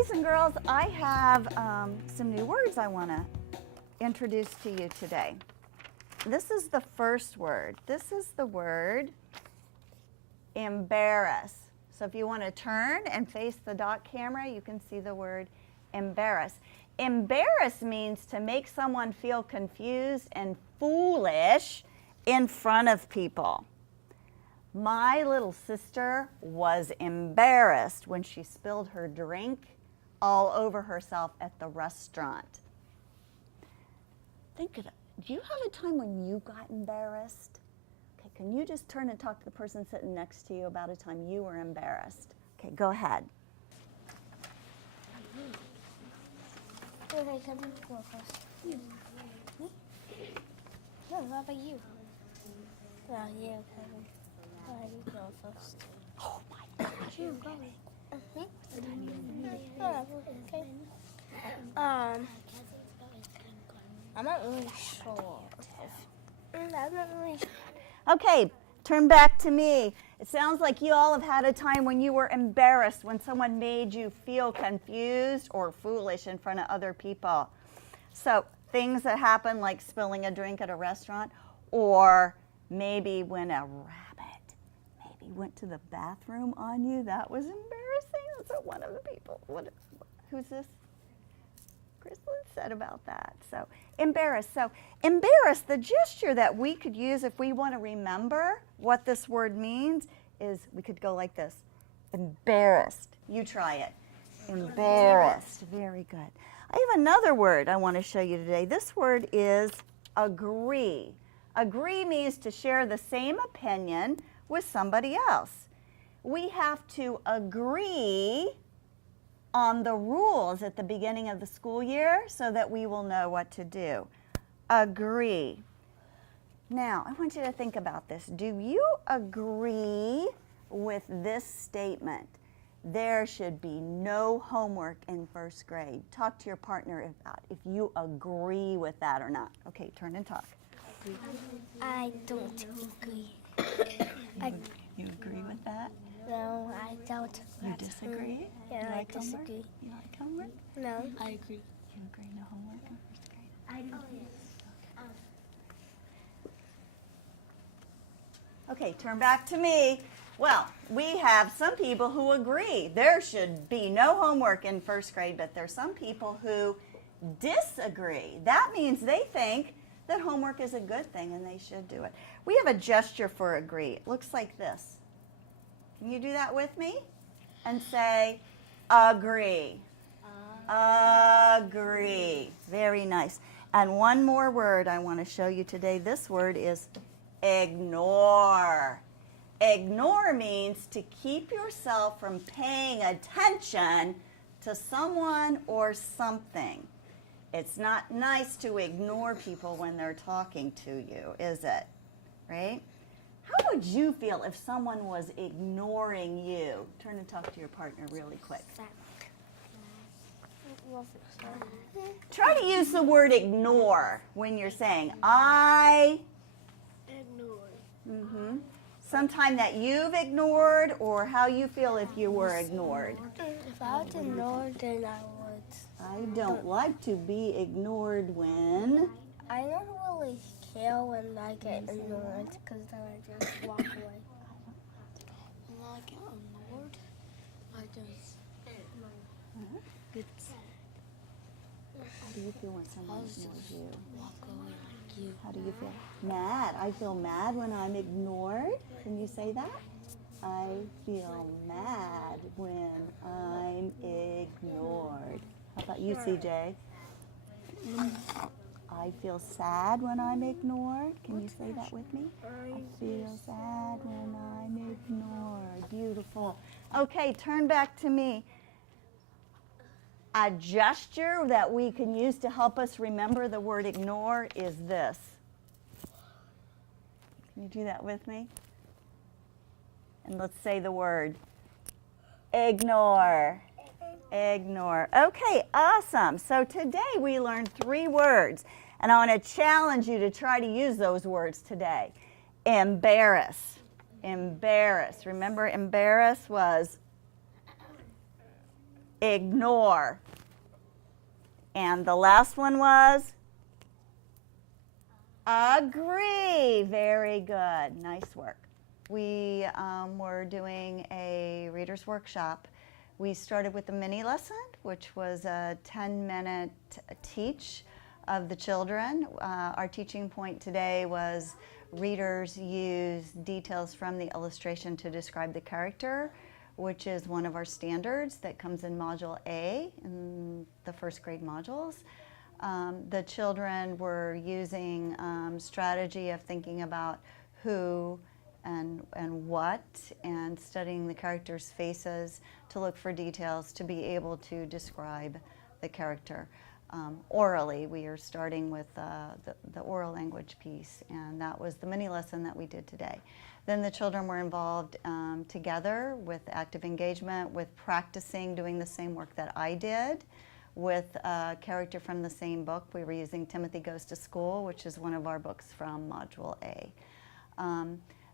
Boys and girls, I have some new words I want to introduce to you today. This is the first word. This is the word embarrass. So if you want to turn and face the dot camera, you can see the word embarrass. Embarrass means to make someone feel confused and foolish in front of people. My little sister was embarrassed when she spilled her drink all over herself at the restaurant. Think of it. Do you have a time when you got embarrassed? Okay, can you just turn and talk to the person sitting next to you about a time you were embarrassed? Okay, go ahead. Okay, come go first. Me? No, how about you? Well, you, Kevin. You go first. Oh my gosh. You go. Okay. I'm not really sure. I'm not really sure. Okay, turn back to me. It sounds like you all have had a time when you were embarrassed, when someone made you feel confused or foolish in front of other people. So things that happen like spilling a drink at a restaurant, or maybe when a rabbit maybe went to the bathroom on you. That was embarrassing. That's what one of the people, who's this? Kristen said about that. So embarrass. So embarrass, the gesture that we could use if we want to remember what this word means is we could go like this. Embarrassed. You try it. Embarrassed. Very good. I have another word I want to show you today. This word is agree. Agree means to share the same opinion with somebody else. We have to agree on the rules at the beginning of the school year so that we will know what to do. Agree. Now, I want you to think about this. Do you agree with this statement? There should be no homework in first grade. Talk to your partner about if you agree with that or not. Okay, turn and talk. I don't agree. You agree with that? No, I don't. You disagree? Yeah, You like I disagree. Homework? You like homework? No. I agree. You agree no homework in first grade? I do. Okay, turn back to me. Well, we have some people who agree there should be no homework in first grade, but there's some people who disagree. That means they think that homework is a good thing and they should do it. We have a gesture for agree. It looks like this. Can you do that with me? And say, agree. Agree. Very nice. And one more word I want to show you today. This word is ignore. Ignore means to keep yourself from paying attention to someone or something. It's not nice to ignore people when they're talking to you, is it? Right? How would you feel if someone was ignoring you? Turn and talk to your partner really quick. Try to use the word ignore when you're saying, I Ignore. Sometime that you've ignored, or how you feel if you were ignored. If I was ignored, then I would. I don't like to be ignored when. I don't really care when I get ignored because then I just walk away. When I get ignored, I just Good. How do you feel when someone ignores you? walk away like you. How do you feel? Mad. I feel mad when I'm ignored. Can you say that? I feel mad when I'm ignored. How about you, CJ? I feel sad when I'm ignored. Can you say that with me? I feel sad when I'm ignored. Beautiful. Okay, turn back to me. A gesture that we can use to help us remember the word ignore is this. Can you do that with me? And let's say the word ignore. Ignore. Okay, awesome. So today we learned 3 words, and I want to challenge you to try to use those words today. Embarrass. Embarrass. Remember, embarrass was Ignore. And the last one was? Agree. Very good. Nice work. We were doing a reader's workshop. We started with a mini lesson, which was a 10-minute teach of the children. Our teaching point today was readers use details from the illustration to describe the character, which is one of our standards that comes in Module A in the first grade modules. The children were using strategy of thinking about who and what, and studying the characters' faces to look for details to be able to describe the character. Orally, we are starting with the oral language piece, and that was the mini lesson that we did today. Then the children were involved together with active engagement, with practicing doing the same work that I did with a character from the same book. We were using Timothy Goes to School, which is one of our books from Module A.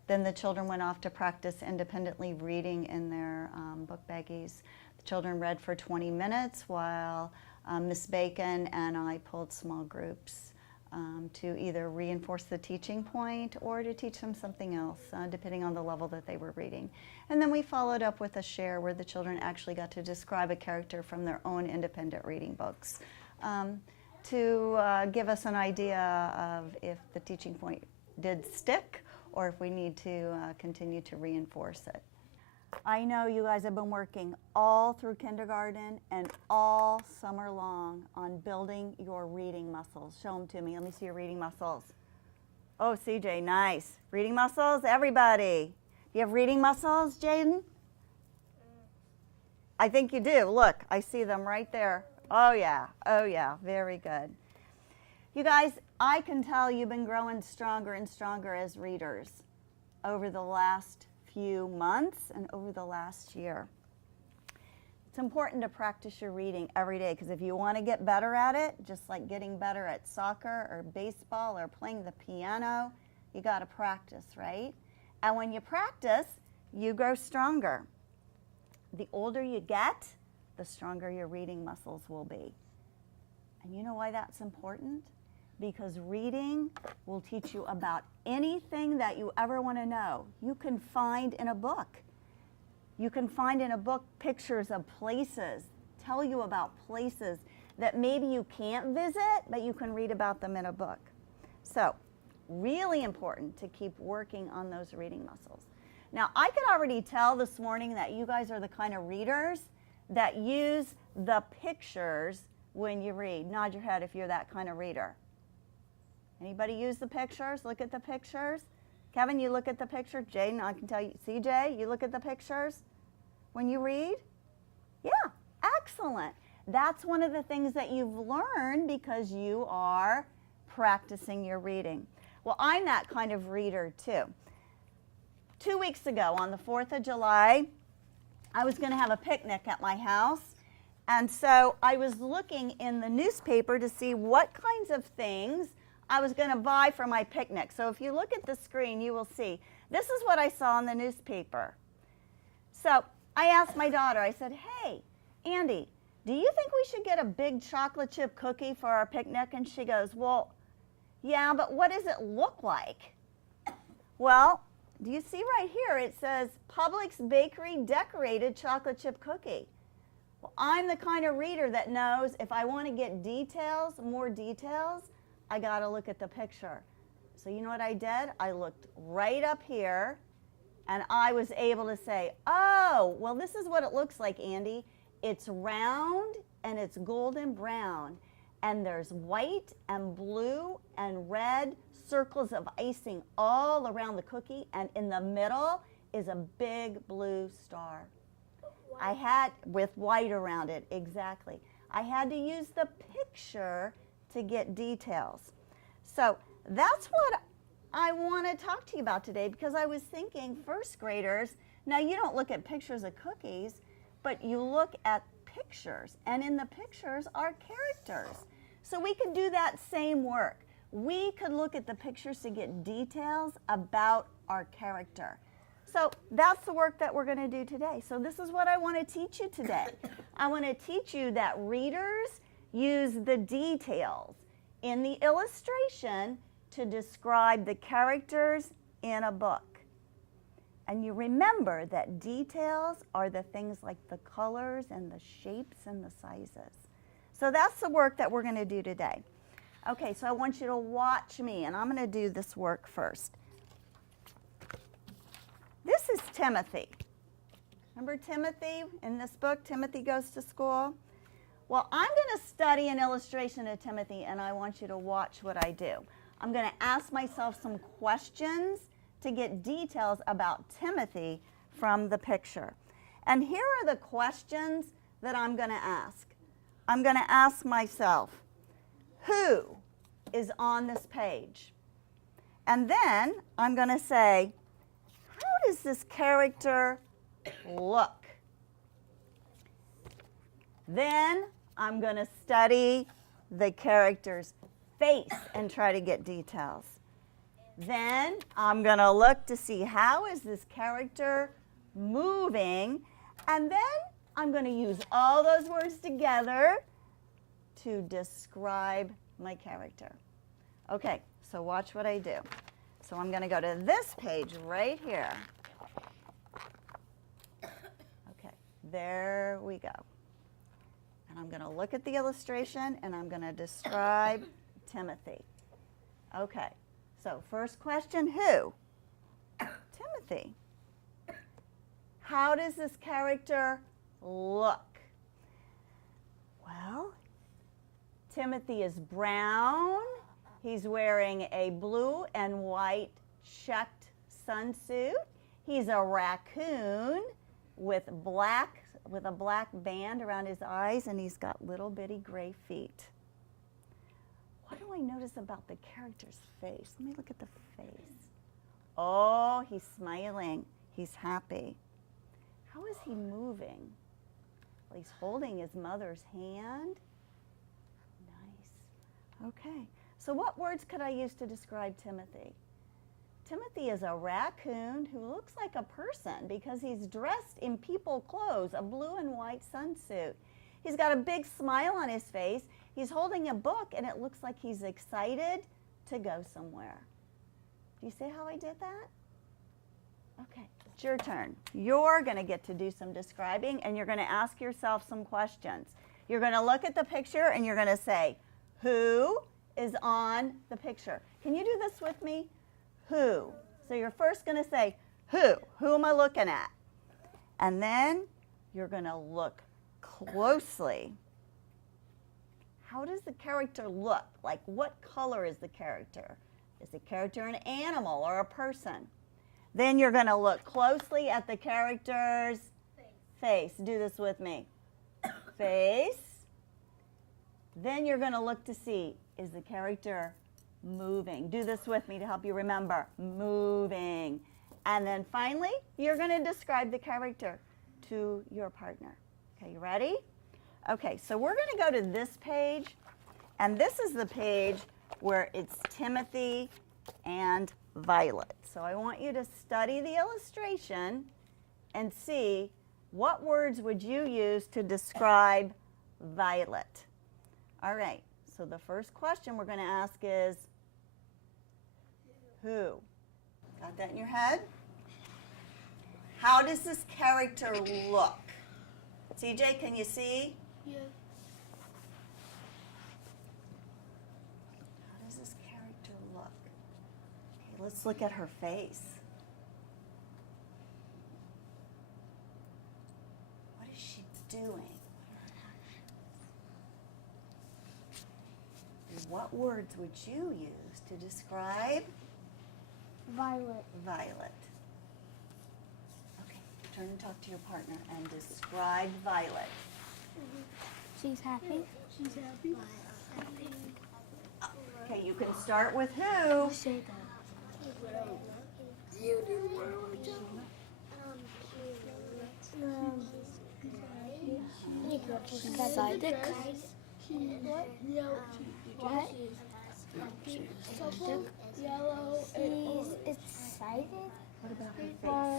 Then the children went off to practice independently reading in their book baggies. The children read for 20 minutes while Miss Bacon and I pulled small groups to either reinforce the teaching point or to teach them something else, depending on the level that they were reading. And then we followed up with a share where the children actually got to describe a character from their own independent reading books to give us an idea of if the teaching point did stick or if we need to continue to reinforce it. I know you guys have been working all through kindergarten and all summer long on building your reading muscles. Show them to me. Let me see your reading muscles. Oh, CJ, nice. Reading muscles, everybody. You have reading muscles, Jaden? I think you do. Look, I see them right there. Oh, yeah. Oh, yeah. Very good. You guys, I can tell you've been growing stronger and stronger as readers over the last few months and over the last year. It's important to practice your reading every day, because if you want to get better at it, just like getting better at soccer or baseball or playing the piano, you got to practice, right? And when you practice, you grow stronger. The older you get, the stronger your reading muscles will be. And you know why that's important? Because reading will teach you about anything that you ever want to know. You can find in a book. You can find in a book pictures of places, tell you about places that maybe you can't visit, but you can read about them in a book. So, really important to keep working on those reading muscles. Now, I could already tell this morning that you guys are the kind of readers that use the pictures when you read. Nod your head if you're that kind of reader. Anybody use the pictures? Look at the pictures. Kevin, you look at the picture. Jaden, I can tell you. CJ, you look at the pictures when you read? Yeah, excellent. That's one of the things that you've learned because you are practicing your reading. Well, I'm that kind of reader too. 2 weeks ago, on the 4th of July, I was going to have a picnic at my house. And so I was looking in the newspaper to see what kinds of things I was going to buy for my picnic. So if you look at the screen, you will see. This is what I saw in the newspaper. So I asked my daughter, I said, hey, Andy, do you think we should get a big chocolate chip cookie for our picnic? And she goes, well, yeah, but what does it look like? Well, do you see right here? It says Publix Bakery Decorated Chocolate Chip Cookie. Well, I'm the kind of reader that knows if I want to get details, more details, I got to look at the picture. So you know what I did? I looked right up here, and I was able to say, oh, well, this is what it looks like, Andy. It's round, and it's golden brown, and there's white and blue and red circles of icing all around the cookie, and in the middle is a big blue star. I had, with white around it, exactly. I had to use the picture to get details. So that's what I want to talk to you about today, because I was thinking first graders, now you don't look at pictures of cookies, but you look at pictures, and in the pictures are characters. So we could do that same work. We could look at the pictures to get details about our character. So that's the work that we're going to do today. So this is what I want to teach you today. I want to teach you that readers use the details in the illustration to describe the characters in a book. And you remember that details are the things like the colors and the shapes and the sizes. So that's the work that we're going to do today. Okay, so I want you to watch me, and I'm going to do this work first. This is Timothy. Remember Timothy in this book, Timothy Goes to School? Well, I'm going to study an illustration of Timothy, and I want you to watch what I do. I'm going to ask myself some questions to get details about Timothy from the picture. And here are the questions that I'm going to ask. I'm going to ask myself, who is on this page? And then I'm going to say, how does this character look? Then I'm going to study the character's face and try to get details. Then I'm going to look to see how is this character moving, and then I'm going to use all those words together to describe my character. Okay, so watch what I do. So I'm going to go to this page right here. Okay, there we go. And I'm going to look at the illustration, and I'm going to describe Timothy. Okay, so first question, who? Timothy. How does this character look? Well, Timothy is brown. He's wearing a blue and white checked sunsuit. He's a raccoon with a black band around his eyes, and he's got little bitty gray feet. What do I notice about the character's face? Let me look at the face. Oh, he's smiling. He's happy. How is he moving? Well, he's holding his mother's hand. Nice. Okay. So what words could I use to describe Timothy? Timothy is a raccoon who looks like a person because he's dressed in people clothes, a blue and white sunsuit. He's got a big smile on his face. He's holding a book, and it looks like he's excited to go somewhere. Do you see how I did that? Okay, it's your turn. You're going to get to do some describing, and you're going to ask yourself some questions. You're going to look at the picture, and you're going to say, who is on the picture? Can you do this with me? Who? So you're first going to say, who? Who am I looking at? And then you're going to look closely. How does the character look? Like, what color is the character? Is the character an animal or a person? Then you're going to look closely at the character's face. Do this with me. Face. Then you're going to look to see, is the character moving? Do this with me to help you remember. Moving. And then finally, you're going to describe the character to your partner. Okay, you ready? Okay, so we're going to go to this page, and this is the page where it's Timothy and Violet. So I want you to study the illustration and see what words would you use to describe Violet. All right, so the first question we're going to ask is, who? Got that in your head? How does this character look? CJ, can you see? Yeah. How does this character look? Okay, let's look at her face. What is she doing? What words would you use to describe Violet. Violet? Okay, turn and talk to your partner and describe Violet. She's happy. She's happy. Okay, you can start with who? Say Excited. What? She's excited. What about her face?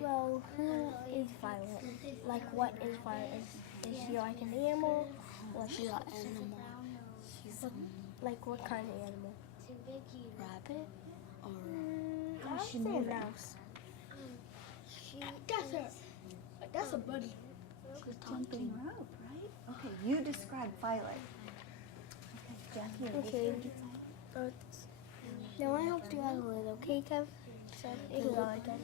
Well, who is Violet? Like, what is Violet? Is she like an animal? What, She's an animal. She's a like, what kind of animal? rabbit or I'd say a mouse. That's a bunny. Jumping rope, right? Okay, you describe Violet. Okay, Jackie. Okay. Now I have to add a little, okay, Kev? So, you can go again.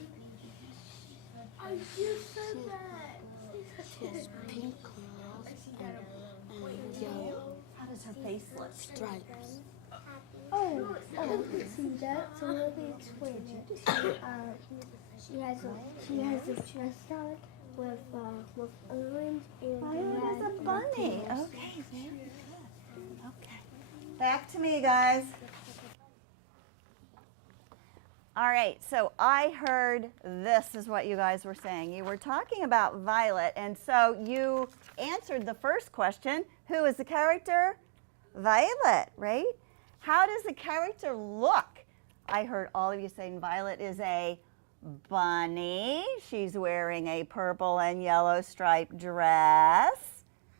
she has pink curls and yellow How does her face look? stripes. Oh, see that? So let me explain it. She has a chest out with orange and Violet is red a bunny. tails. Okay, very good. Okay. Back to me, guys. All right, so I heard this is what you guys were saying. You were talking about Violet, and so you answered the first question. Who is the character? Violet, right? How does the character look? I heard all of you saying Violet is a bunny. She's wearing a purple and yellow striped dress.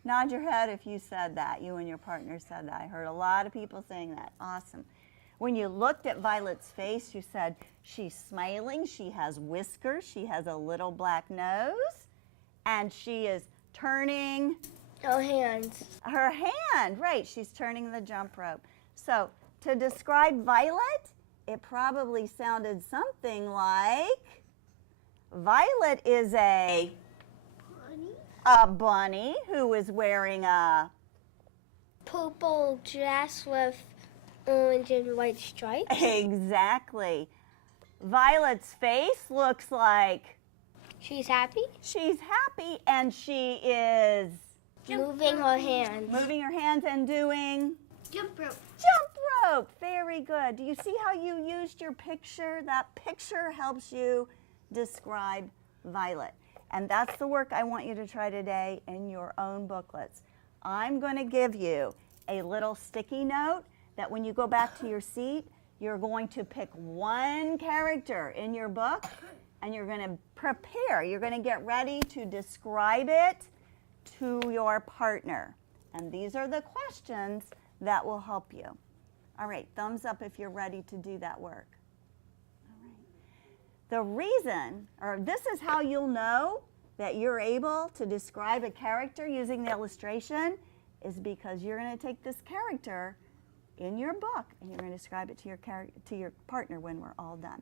Nod your head if you said that. You and your partner said that. I heard a lot of people saying that. Awesome. When you looked at Violet's face, you said she's smiling, she has whiskers, she has a little black nose, and she is turning Oh, hands. her hand. Right, she's turning the jump rope. So to describe Violet, it probably sounded something like Violet is a bunny who is wearing a Purple dress with orange and white stripes. exactly. Violet's face looks like She's happy. she's happy and she is Moving her hands. moving her hands and doing Jump rope. jump rope. Very good. Do you see how you used your picture? That picture helps you describe Violet. And that's the work I want you to try today in your own booklets. I'm going to give you a little sticky note that when you go back to your seat, you're going to pick one character in your book and you're going to prepare. You're going to get ready to describe it to your partner. And these are the questions that will help you. All right, thumbs up if you're ready to do that work. All right. The reason, or this is how you'll know that you're able to describe a character using the illustration, is because you're going to take this character in your book and you're going to describe it to your partner when we're all done.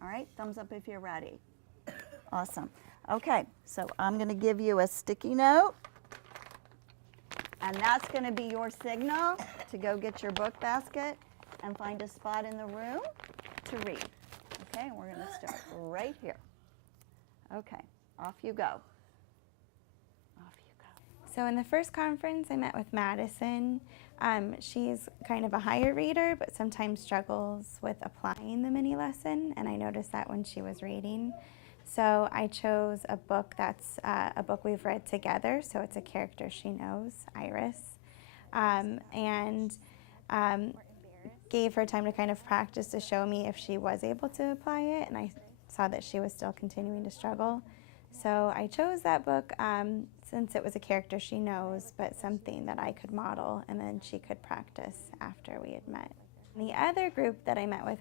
All right, thumbs up if you're ready. Awesome. Okay, so I'm going to give you a sticky note, and that's going to be your signal to go get your book basket and find a spot in the room to read. Okay, and we're going to start right here. Okay, off you go. Off you go. So in the first conference, I met with Madison. She's kind of a higher reader, but sometimes struggles with applying the mini lesson, and I noticed that when she was reading. So I chose a book that's a book we've read together, so it's a character she knows, Iris, and gave her time to kind of practice to show me if she was able to apply it, and I saw that she was still continuing to struggle. So I chose that book since it was a character she knows, but something that I could model and then she could practice after we had met. The other group that I met with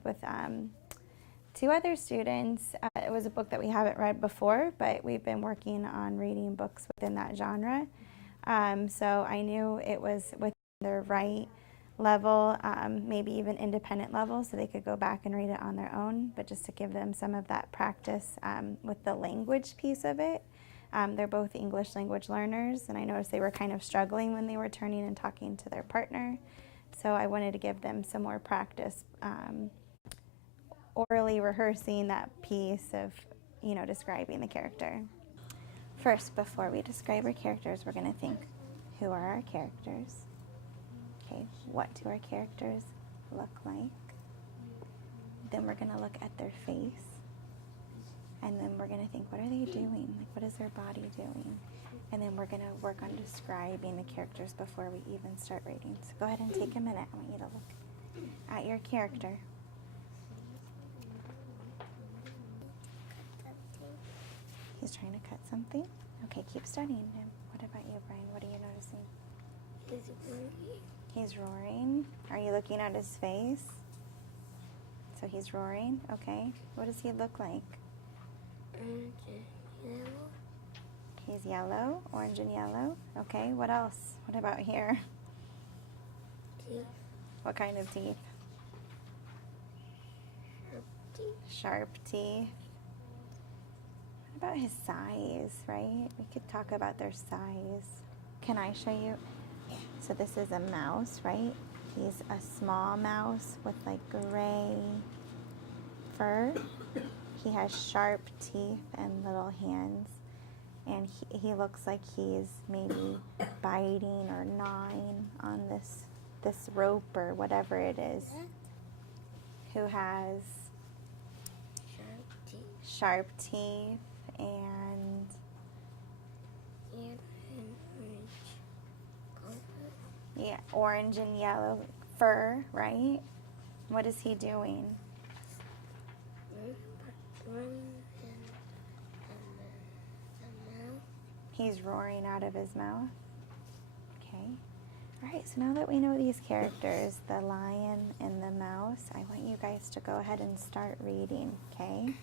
two other students, it was a book that we haven't read before, but we've been working on reading books within that genre. So I knew it was within their right level, maybe even independent level, so they could go back and read it on their own, but just to give them some of that practice with the language piece of it. They're both English language learners, and I noticed they were kind of struggling when they were turning and talking to their partner. So I wanted to give them some more practice, orally rehearsing that piece of, describing the character. First, before we describe our characters, we're going to think, who are our characters? Okay, what do our characters look like? Then we're going to look at their face. And then we're going to think, what are they doing? Like, what is their body doing? And then we're going to work on describing the characters before we even start reading. So go ahead and take a minute. I want you to look at your character. He's trying to cut something. Okay, keep studying him. What about you, Brian? What are you noticing? He's roaring. He's roaring. Are you looking at his face? So he's roaring. Okay. What does he look like? Yellow. He's yellow, orange and yellow. Okay, what else? What about here? Teeth. What kind of teeth? Sharp teeth. What about his size, right? We could talk about their size. Can I show you? So this is a mouse, right? He's a small mouse with like gray fur. He has sharp teeth and little hands. And he looks like he's maybe biting or gnawing on this rope or whatever it is. Who has sharp teeth and yeah, orange and yellow fur, right? What is he doing? He's roaring out of his mouth. Okay. All right, so now that we know these characters, the lion and the mouse, I want you guys to go ahead and start reading, okay?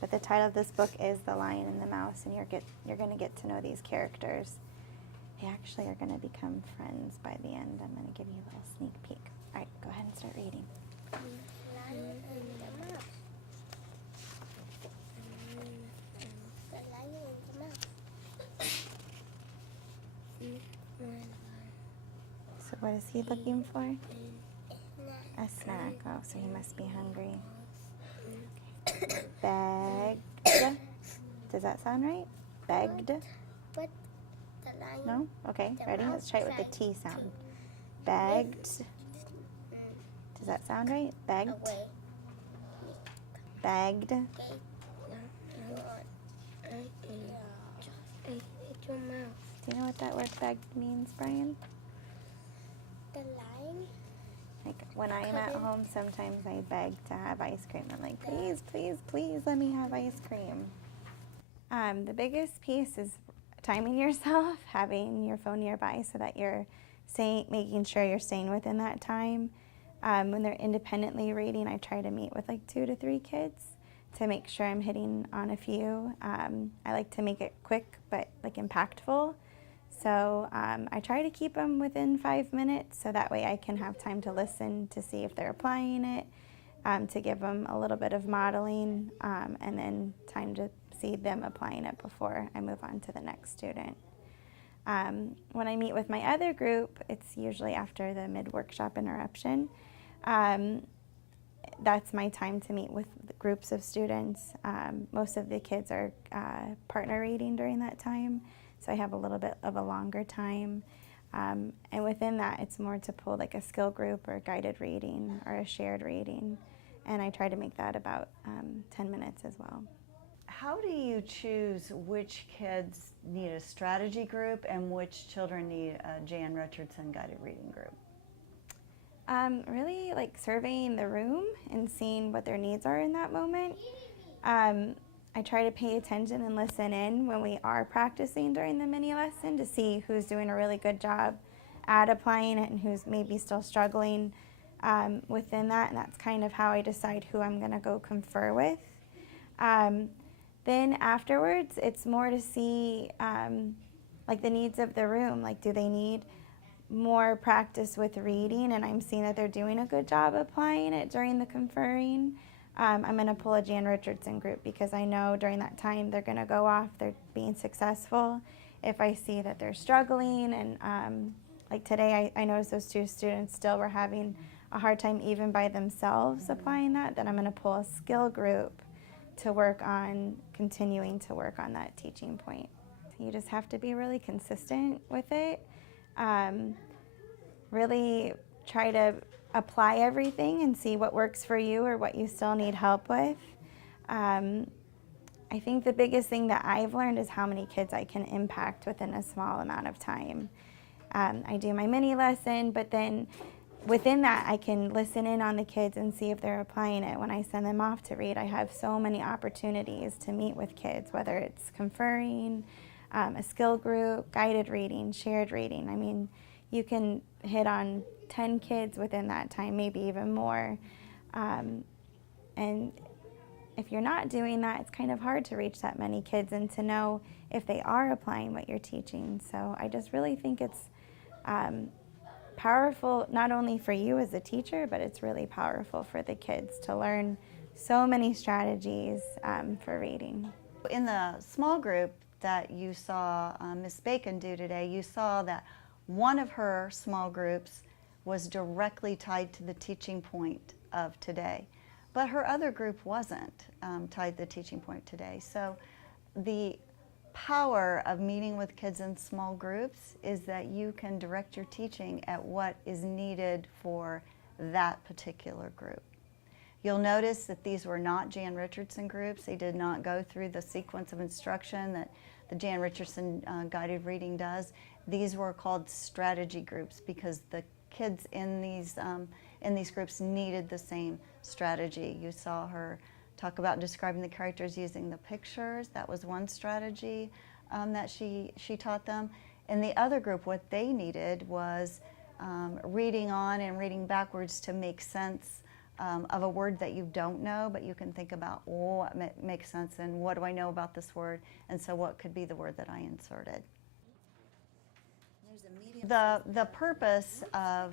But the title of this book is The Lion and the Mouse, and you're going to get to know these characters. They actually are going to become friends by the end. I'm going to give you a little sneak peek. All right, go ahead and start reading. Lion and the mouse. The lion and the mouse. So what is he looking for? A snack. Oh, so he must be hungry. Begged. Does that sound right? Begged? But the lion. No? Okay, ready? Let's try it with the T sound. Begged. Does that sound right? Begged? Away. Begged. Your mouth. Do you know what that word begged means, Brian? The lion. Like when I'm at home, sometimes I beg to have ice cream. I'm like, please, please, please let me have ice cream. The biggest piece is timing yourself, having your phone nearby so that you're making sure you're staying within that time. When they're independently reading, I try to meet with like 2 to 3 kids to make sure I'm hitting on a few. I like to make it quick but like impactful. So I try to keep them within 5 minutes so that way I can have time to listen to see if they're applying it, to give them a little bit of modeling, and then time to see them applying it before I move on to the next student. When I meet with my other group, it's usually after the mid-workshop interruption. That's my time to meet with groups of students. Most of the kids are partner reading during that time, so I have a little bit of a longer time. And within that, it's more to pull like a skill group or guided reading or a shared reading. And I try to make that about 10 minutes as well. How do you choose which kids need a strategy group and which children need a Jan Richardson guided reading group? Really like surveying the room and seeing what their needs are in that moment. I try to pay attention and listen in when we are practicing during the mini lesson to see who's doing a really good job at applying it and who's maybe still struggling within that, and that's kind of how I decide who I'm going to go confer with. Then afterwards, it's more to see like the needs of the room. Like, do they need more practice with reading, and I'm seeing that they're doing a good job applying it during the conferring. I'm going to pull a Jan Richardson group because I know during that time they're going to go off, they're being successful. If I see that they're struggling, and like today I noticed those 2 students still were having a hard time even by themselves applying that, then I'm going to pull a skill group to work on continuing to work on that teaching point. You just have to be really consistent with it. Really try to apply everything and see what works for you or what you still need help with. I think the biggest thing that I've learned is how many kids I can impact within a small amount of time. I do my mini lesson, but then within that, I can listen in on the kids and see if they're applying it. When I send them off to read, I have so many opportunities to meet with kids, whether it's conferring, a skill group, guided reading, shared reading. I mean, you can hit on 10 kids within that time, maybe even more. And if you're not doing that, it's kind of hard to reach that many kids and to know if they are applying what you're teaching. So I just really think it's powerful, not only for you as a teacher, but it's really powerful for the kids to learn so many strategies for reading. In the small group that you saw Ms. Bacon do today, you saw that one of her small groups was directly tied to the teaching point of today, but her other group wasn't tied to the teaching point today. So the power of meeting with kids in small groups is that you can direct your teaching at what is needed for that particular group. You'll notice that these were not Jan Richardson groups. They did not go through the sequence of instruction that the Jan Richardson guided reading does. These were called strategy groups because the kids in these groups needed the same strategy. You saw her talk about describing the characters using the pictures. That was one strategy that she taught them. In the other group, what they needed was reading on and reading backwards to make sense of a word that you don't know, but you can think about, oh, what makes sense and what do I know about this word, and so what could be the word that I inserted. The purpose of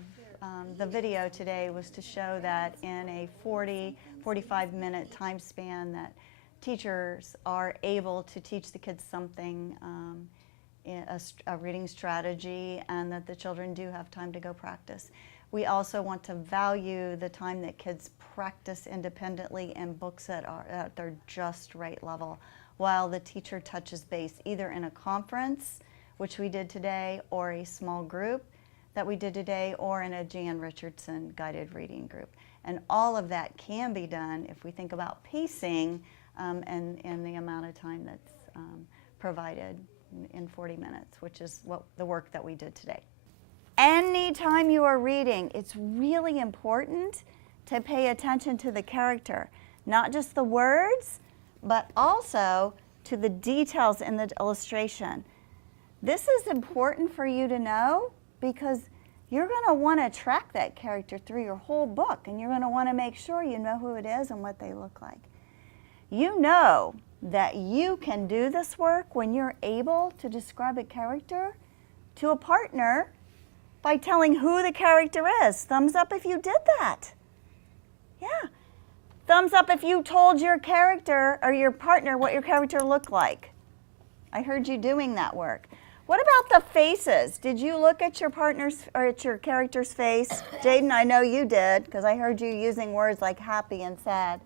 the video today was to show that in a 45-minute time span that teachers are able to teach the kids something, a reading strategy, and that the children do have time to go practice. We also want to value the time that kids practice independently in books that are at their just right level, while the teacher touches base either in a conference, which we did today, or a small group that we did today, or in a Jan Richardson guided reading group. And all of that can be done if we think about pacing and the amount of time that's provided in 40 minutes, which is the work that we did today. Anytime you are reading, it's really important to pay attention to the character, not just the words, but also to the details in the illustration. This is important for you to know because you're going to want to track that character through your whole book, and you're going to want to make sure you know who it is and what they look like. You know that you can do this work when you're able to describe a character to a partner by telling who the character is. Thumbs up if you did that. Yeah. Thumbs up if you told your character or your partner what your character looked like. I heard you doing that work. What about the faces? Did you look at your partner's or at your character's face? Jaden, I know you did because I heard you using words like happy and sad.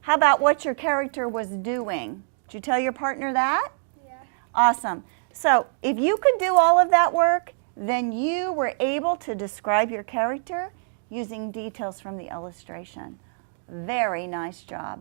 How about what your character was doing? Did you tell your partner that? Yeah. Awesome. So if you could do all of that work, then you were able to describe your character using details from the illustration. Very nice job.